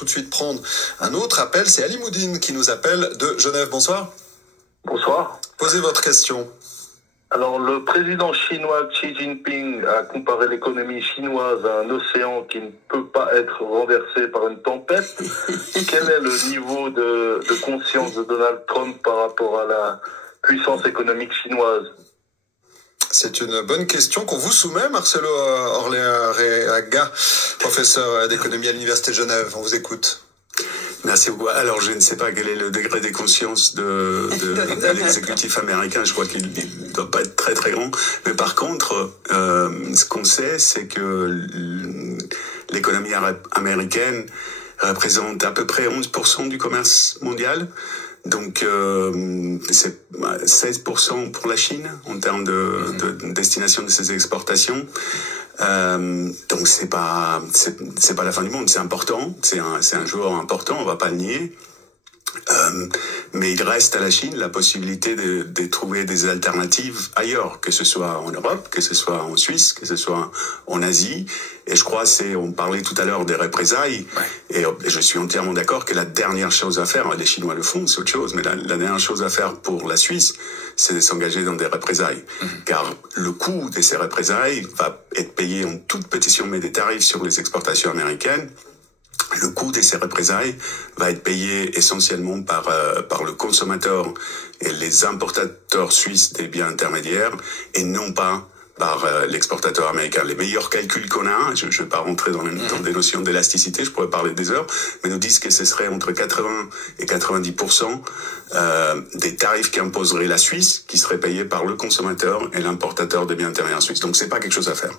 tout de suite prendre un autre appel. C'est Ali Moudine qui nous appelle de Genève. Bonsoir. Bonsoir. Posez votre question. Alors, le président chinois Xi Jinping a comparé l'économie chinoise à un océan qui ne peut pas être renversé par une tempête. Quel est le niveau de conscience de Donald Trump par rapport à la puissance économique chinoise? C'est une bonne question qu'on vous soumet, Marcelo Orleaga, professeur d'économie à l'Université de Genève. On vous écoute. Merci beaucoup. Alors, je ne sais pas quel est le degré de conscience de l'exécutif américain. Je crois qu'il ne doit pas être très très grand. Mais par contre, ce qu'on sait, c'est que l'économie américaine représente à peu près 11% du commerce mondial. Donc, c'est 16% pour la Chine en termes de destination de ses exportations. Donc c'est pas la fin du monde, c'est important, c'est un joueur important, on va pas le nier. Mais il reste à la Chine la possibilité de trouver des alternatives ailleurs, que ce soit en Europe, que ce soit en Suisse, que ce soit en Asie. Et je crois, on parlait tout à l'heure des représailles, et je suis entièrement d'accord que la dernière chose à faire, les Chinois le font, c'est autre chose, mais la dernière chose à faire pour la Suisse, c'est de s'engager dans des représailles. Car le coût de ces représailles va être payé en toute petite somme des tarifs sur les exportations américaines. Le coût de ces représailles va être payé essentiellement par le consommateur et les importateurs suisses des biens intermédiaires et non pas par l'exportateur américain. Les meilleurs calculs qu'on a, je ne vais pas rentrer dans des notions d'élasticité, je pourrais parler des heures, mais nous disent que ce serait entre 80 et 90% des tarifs qu'imposerait la Suisse qui seraient payés par le consommateur et l'importateur des biens intermédiaires suisses. Donc c'est pas quelque chose à faire.